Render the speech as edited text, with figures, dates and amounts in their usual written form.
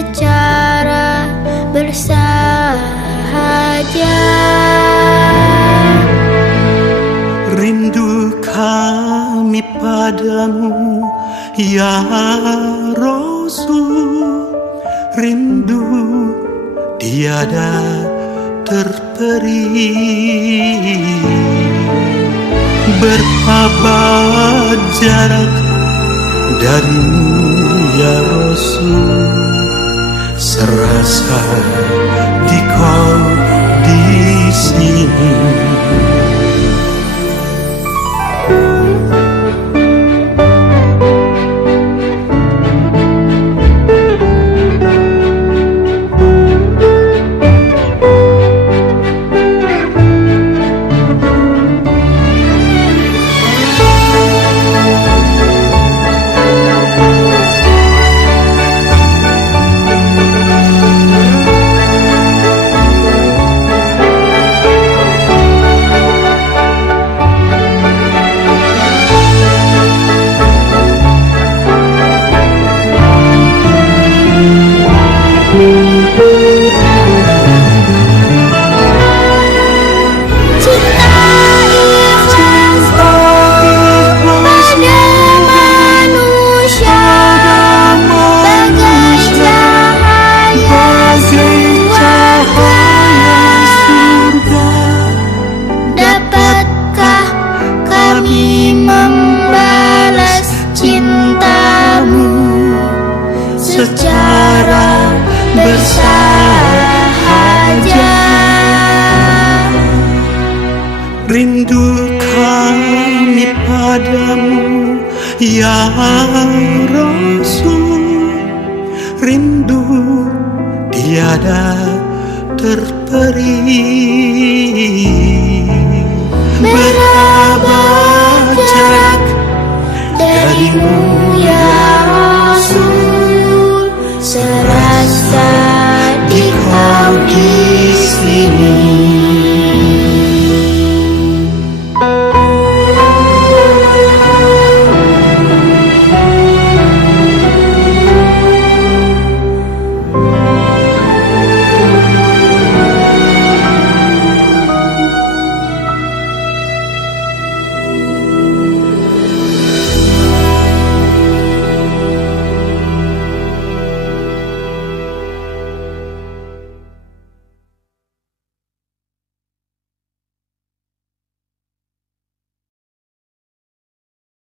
secara bersahaja. Rindu kami padamu ya Rasul, rindu tiada terperi. Berapa jarak darimu ya Rasul, serasa di kau di sini. Membalas cintamu secara bersahaja. Rindu kami padamu ya Rasul, rindu tiada terperi. Berapa jarak darimu ya Rasul, serasa di kau di sini.